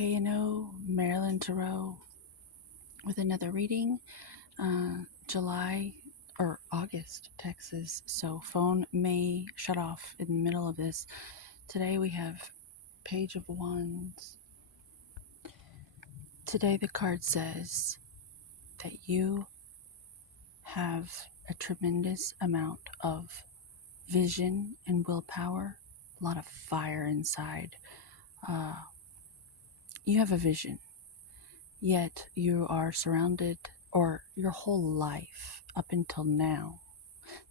KNO Maryland Tarot with another reading, July or August, Texas. So phone may shut off in the middle of this. Today we have Page of Wands. Today the card says that you have a tremendous amount of vision and willpower, a lot of fire inside. You have a vision, yet you are surrounded, or your whole life up until now.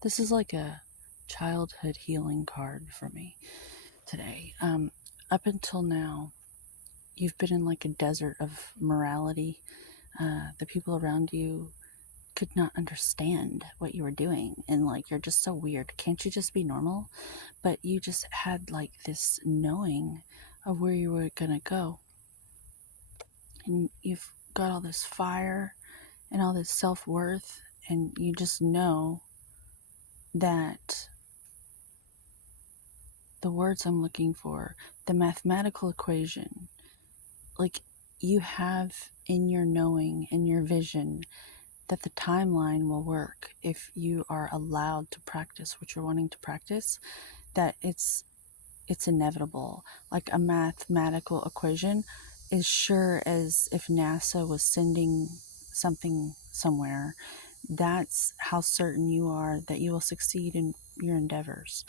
This is like a childhood healing card for me today. Up until now, you've been in like a desert of morality. The people around you could not understand what you were doing, and like, you're just so weird. Can't you just be normal? But you just had like this knowing of where you were gonna go, and you've got all this fire and all this self-worth, and you just know that the words I'm looking for, the mathematical equation, like, you have in your knowing, in your vision, that the timeline will work if you are allowed to practice what you're wanting to practice, that it's inevitable. Like, a mathematical equation is sure as if NASA was sending something somewhere. That's how certain you are that you will succeed in your endeavors.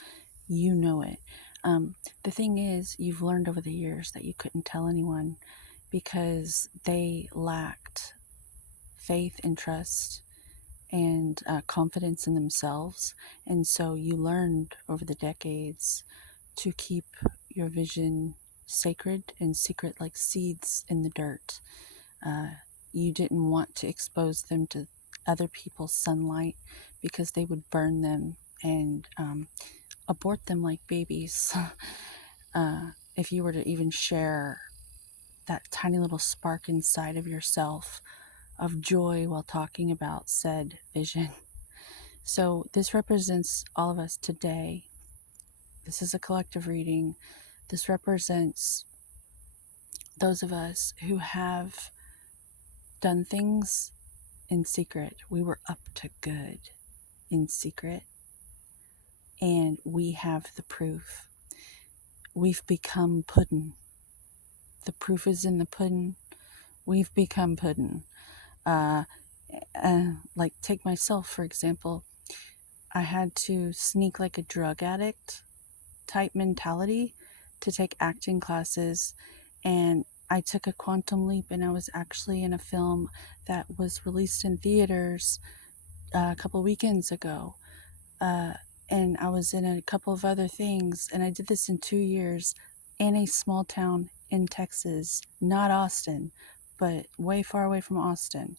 You know it. The thing is, you've learned over the years that you couldn't tell anyone because they lacked faith and trust and confidence in themselves. And so you learned over the decades to keep your vision sacred and secret, like seeds in the dirt. You didn't want to expose them to other people's sunlight because they would burn them and abort them like babies. If you were to even share that tiny little spark inside of yourself of joy while talking about said vision. So this represents all of us today. This is a collective reading. This represents those of us who have done things in secret. We were up to good in secret, and we have the proof. We've become Puddin. The proof is in the pudding. We've become Puddin. Like, take myself, for example. I had to sneak like a drug addict type mentality to take acting classes, and I took a quantum leap, and I was actually in a film that was released in theaters a couple weekends ago. And I was in a couple of other things, and I did this in 2 years in a small town in Texas, not Austin, but way far away from Austin.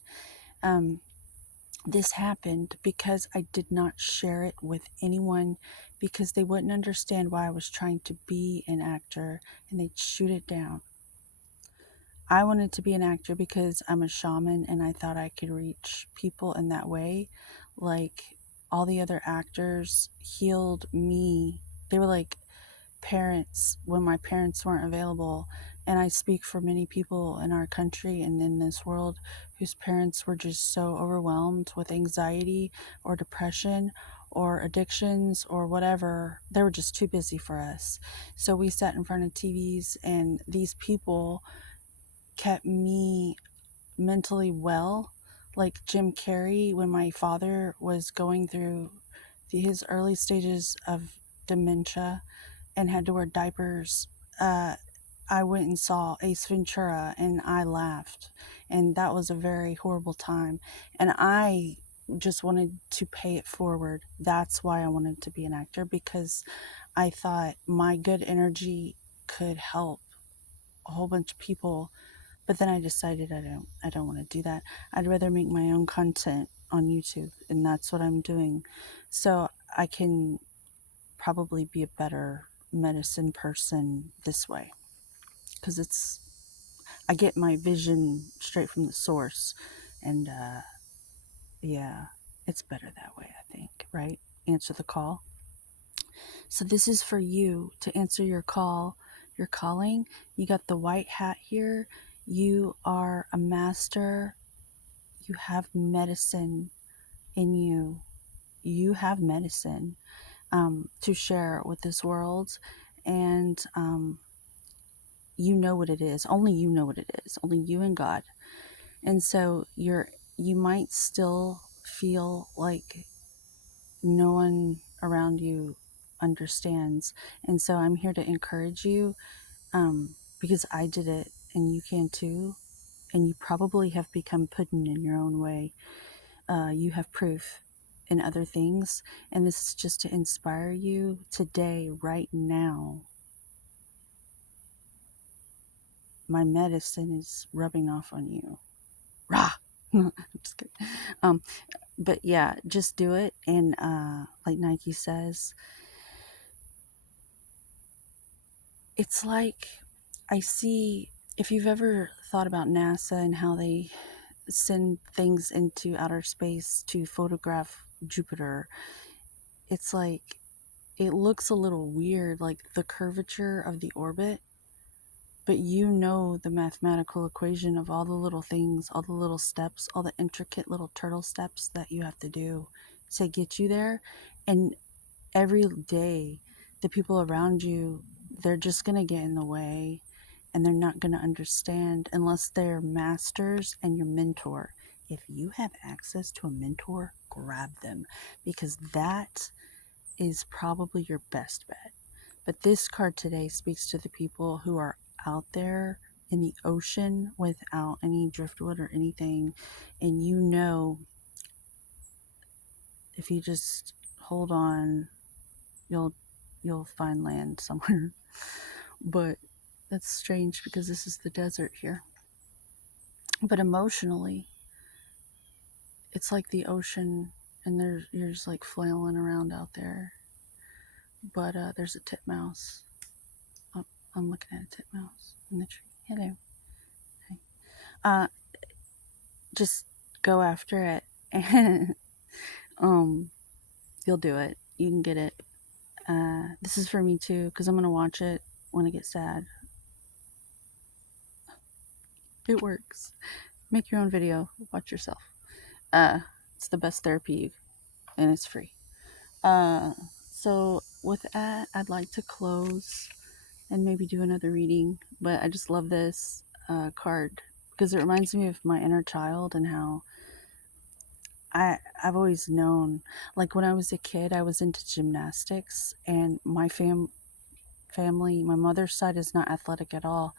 This happened because I did not share it with anyone, because they wouldn't understand why I was trying to be an actor, and they'd shoot it down. I wanted to be an actor because I'm a shaman, and I thought I could reach people in that way. Like, all the other actors healed me. They were like parents when my parents weren't available. And I speak for many people in our country and in this world whose parents were just so overwhelmed with anxiety or depression or addictions or whatever. They were just too busy for us. So we sat in front of TVs, and these people kept me mentally well. Like Jim Carrey, when my father was going through his early stages of dementia and had to wear diapers, I went and saw Ace Ventura, and I laughed, and that was a very horrible time, and I just wanted to pay it forward. That's why I wanted to be an actor, because I thought my good energy could help a whole bunch of people. But then I decided I don't want to do that. I'd rather make my own content on YouTube, and that's what I'm doing. So I can probably be a better medicine person this way, because I get my vision straight from the source, and yeah, it's better that way, I think, right? Answer the call. So this is for you to answer your call, your calling. You got the white hat here. You are a master. You have medicine in you. You have medicine to share with this world. And you know what it is. Only you know what it is. Only you and God. And so you might still feel like no one around you understands. And so I'm here to encourage you, because I did it and you can too. And you probably have become Puddin in your own way. You have proof in other things. And this is just to inspire you today, right now. My medicine is rubbing off on you. Rah! I'm just kidding. But yeah, just do it. And like Nike says, it's like, I see, if you've ever thought about NASA and how they send things into outer space to photograph Jupiter, it's like, it looks a little weird, like the curvature of the orbit, but you know the mathematical equation of all the little things, all the little steps, all the intricate little turtle steps that you have to do to get you there. And every day, the people around you, they're just going to get in the way, and they're not going to understand unless they're masters and your mentor. If you have access to a mentor, grab them, because that is probably your best bet. But this card today speaks to the people who are out there in the ocean without any driftwood or anything. And you know, if you just hold on, you'll find land somewhere. But that's strange because this is the desert here. But emotionally, it's like the ocean, and you're just like flailing around out there. But there's a titmouse. Oh, I'm looking at a titmouse in the tree. Hello. Hi. Just go after it, and you'll do it. You can get it. This is for me too, because I'm gonna watch it when I get sad. It works. Make your own video. Watch yourself. It's the best therapy, and it's free. So with that, I'd like to close and maybe do another reading. But I just love this card because it reminds me of my inner child and how I've always known. Like when I was a kid, I was into gymnastics, and my family, my mother's side is not athletic at all.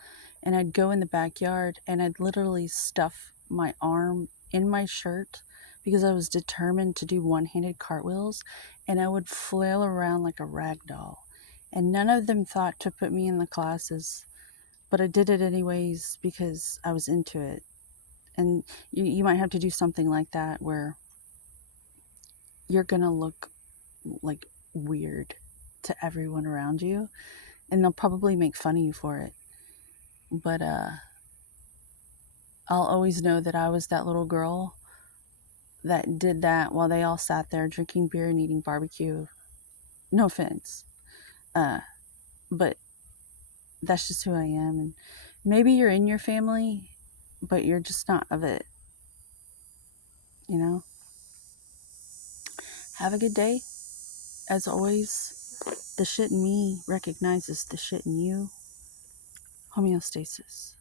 And I'd go in the backyard and I'd literally stuff my arm in my shirt because I was determined to do one-handed cartwheels, and I would flail around like a rag doll. And none of them thought to put me in the classes, but I did it anyways because I was into it. And you might have to do something like that where you're gonna look like weird to everyone around you, and they'll probably make fun of you for it. But I'll always know that I was that little girl that did that while they all sat there drinking beer and eating barbecue. No offense. But that's just who I am. And maybe you're in your family, but you're just not of it. You know? Have a good day. As always, the shit in me recognizes the shit in you. Homeostasis.